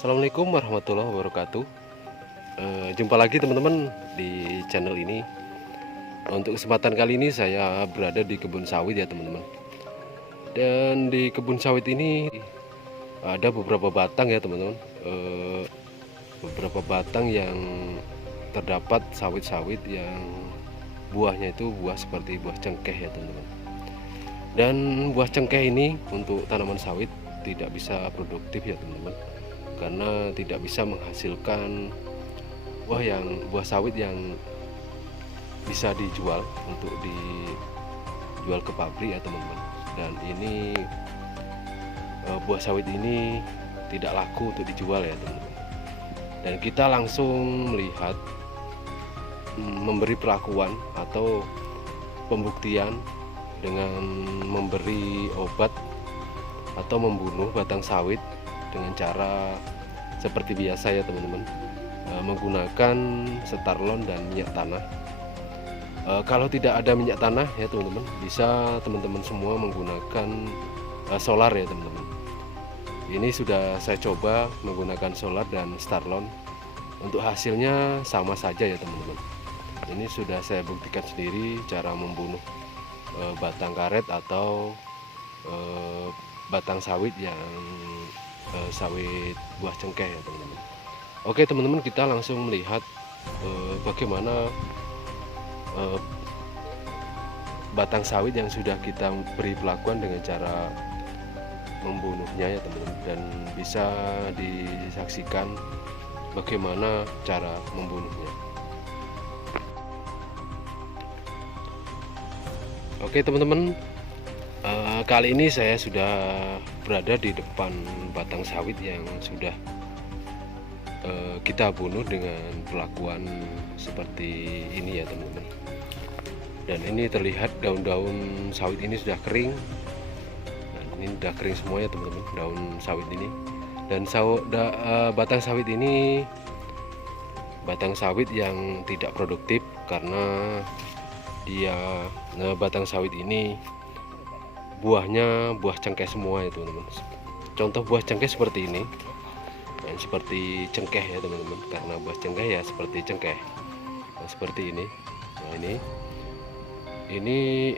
Assalamualaikum warahmatullahi wabarakatuh. Jumpa lagi teman-teman di channel ini. Untuk kesempatan kali ini saya berada di kebun sawit ya teman-teman. Dan di kebun sawit ini ada beberapa batang ya teman-teman. Beberapa batang yang terdapat sawit-sawit yang buahnya itu buah seperti buah cengkeh ya teman-teman. Dan buah cengkeh ini untuk tanaman sawit tidak bisa produktif ya teman-teman, karena tidak bisa menghasilkan buah sawit yang bisa dijual untuk dijual ke pabrik ya teman-teman. Dan ini buah sawit ini tidak laku untuk dijual ya teman-teman. Dan kita langsung melihat memberi perlakuan atau pembuktian dengan memberi obat atau membunuh batang sawit dengan cara seperti biasa ya teman-teman, menggunakan Starlon dan minyak tanah. Kalau tidak ada minyak tanah ya teman-teman, bisa teman-teman semua menggunakan solar ya teman-teman. Ini sudah saya coba menggunakan solar dan Starlon, untuk hasilnya sama saja ya teman-teman. Ini sudah saya buktikan sendiri cara membunuh batang karet atau batang sawit yang sawit buah cengkeh ya teman-teman. Oke teman-teman, kita langsung melihat bagaimana batang sawit yang sudah kita beri perlakuan dengan cara membunuhnya ya teman-teman, dan bisa disaksikan bagaimana cara membunuhnya. Oke teman-teman, kali ini saya sudah berada di depan batang sawit yang sudah kita bunuh dengan perlakuan seperti ini ya teman-teman. Dan ini terlihat daun-daun sawit ini sudah kering. Dan ini sudah kering semua ya teman-teman, daun sawit ini. Dan batang sawit ini batang sawit yang tidak produktif, karena batang sawit ini buahnya buah cengkeh semua ya teman-teman. Contoh buah cengkeh seperti ini, dan seperti cengkeh ya teman-teman, karena buah cengkeh ya seperti cengkeh. Nah, seperti ini. Nah, ini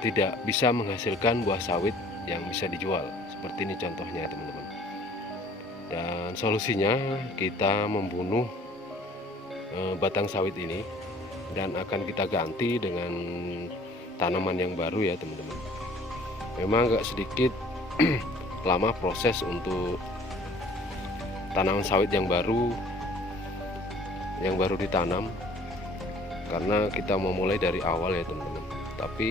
tidak bisa menghasilkan buah sawit yang bisa dijual. Seperti ini contohnya teman-teman. Dan solusinya kita membunuh batang sawit ini, dan akan kita ganti dengan tanaman yang baru ya teman-teman. Memang agak sedikit lama proses untuk tanaman sawit yang baru ditanam, karena kita memulai dari awal ya teman-teman. Tapi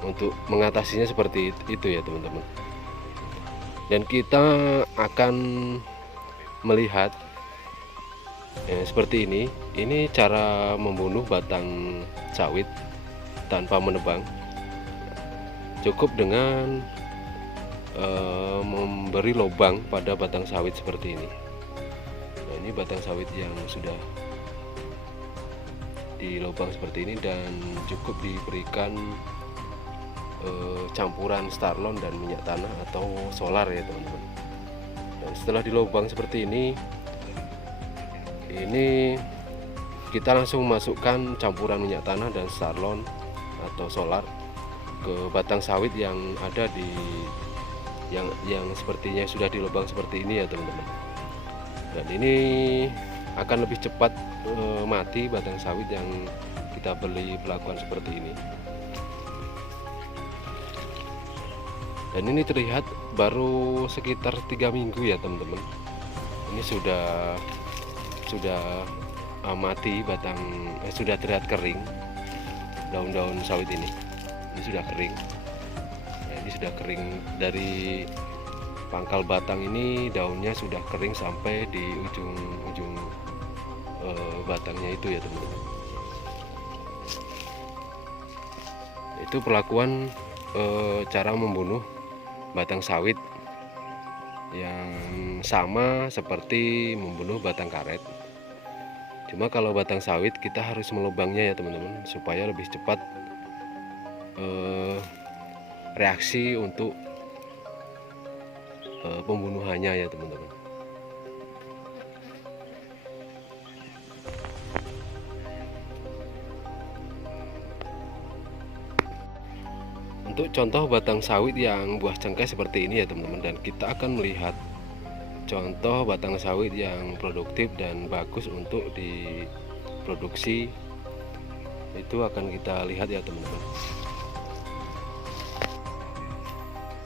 untuk mengatasinya seperti itu ya teman-teman. Dan kita akan melihat seperti ini cara membunuh batang sawit tanpa menebang. Cukup dengan memberi lubang pada batang sawit seperti ini. Nah, ini batang sawit yang sudah di lubang seperti ini, dan cukup diberikan campuran Starlon dan minyak tanah atau solar ya teman-teman. Dan setelah dilubang seperti ini kita langsung masukkan campuran minyak tanah dan Starlon atau solar ke batang sawit yang ada di yang sepertinya sudah dilubang seperti ini ya teman-teman. Dan ini akan lebih cepat mati batang sawit yang kita beli perlakuan seperti ini. Dan ini terlihat baru sekitar 3 minggu ya teman-teman. Ini sudah mati batang, sudah terlihat kering daun-daun sawit ini sudah kering. Nah, ini sudah kering dari pangkal batang ini, daunnya sudah kering sampai di ujung batangnya itu ya teman-teman. Itu perlakuan cara membunuh batang sawit yang sama seperti membunuh batang karet. Cuma kalau batang sawit kita harus melubangnya ya teman-teman, supaya lebih cepat reaksi untuk pembunuhannya ya teman-teman. Untuk contoh batang sawit yang buah cengkeh seperti ini ya teman-teman, dan kita akan melihat contoh batang sawit yang produktif dan bagus untuk diproduksi, itu akan kita lihat ya teman-teman.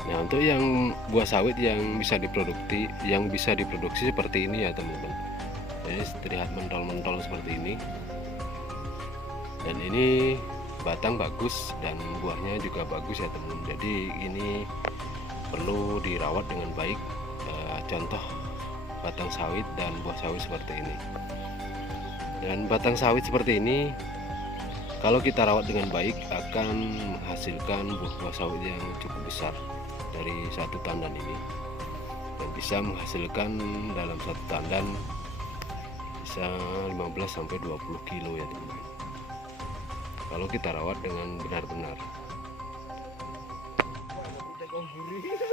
Nah, untuk yang buah sawit yang bisa diproduksi seperti ini ya teman-teman. Ini terlihat mentol-mentol seperti ini. Dan ini batang bagus dan buahnya juga bagus ya teman-teman. Jadi ini perlu dirawat dengan baik. Contoh batang sawit dan buah sawit seperti ini. Dan batang sawit seperti ini kalau kita rawat dengan baik akan menghasilkan buah-buah sawit yang cukup besar dari satu tandan ini, dan bisa menghasilkan dalam satu tandan bisa 15-20 kilo ya teman-teman, kalau kita rawat dengan benar-benar.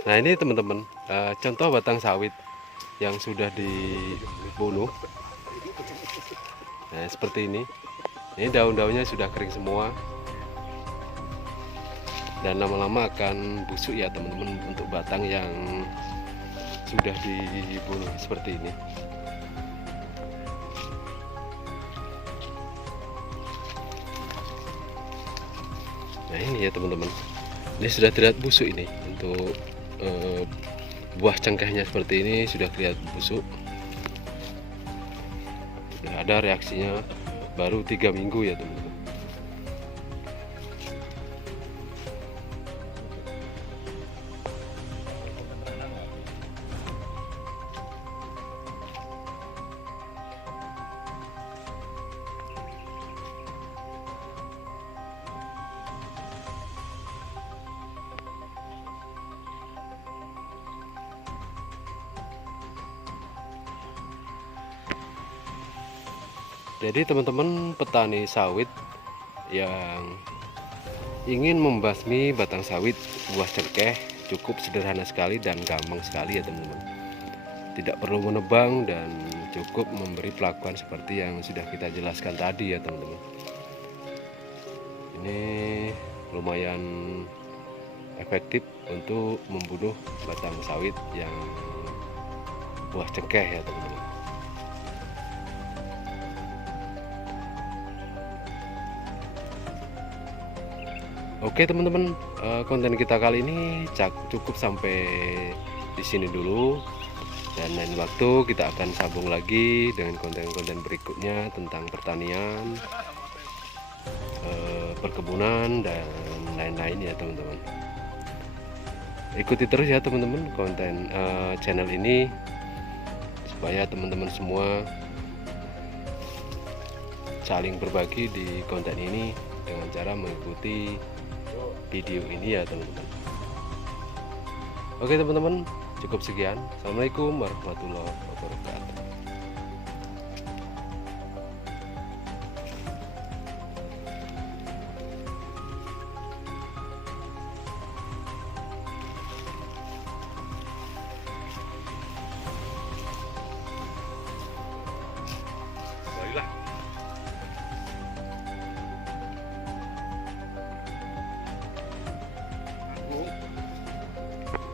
Nah, ini teman-teman contoh batang sawit yang sudah dibunuh. Nah, seperti ini daun-daunnya sudah kering semua dan lama-lama akan busuk ya teman-teman, untuk batang yang sudah dibunuh seperti ini. Nah, ini ya teman-teman, ini sudah terlihat busuk ini untuk buah cengkehnya seperti ini, sudah kelihatan busuk. Nah, ada reaksinya baru 3 minggu ya teman-teman. Jadi teman-teman petani sawit yang ingin membasmi batang sawit buah cengkeh cukup sederhana sekali dan gampang sekali ya teman-teman. Tidak perlu menebang dan cukup memberi pelakuan seperti yang sudah kita jelaskan tadi ya teman-teman. Ini lumayan efektif untuk membunuh batang sawit yang buah cengkeh ya teman-teman. Oke teman-teman, konten kita kali ini cukup sampai di sini dulu, dan lain waktu kita akan sambung lagi dengan konten-konten berikutnya tentang pertanian, perkebunan dan lain-lain ya teman-teman. Ikuti terus ya teman-teman konten channel ini, supaya teman-teman semua saling berbagi di konten ini dengan cara mengikuti video ini ya teman-teman. Oke teman-teman, cukup sekian. Assalamualaikum warahmatullahi wabarakatuh.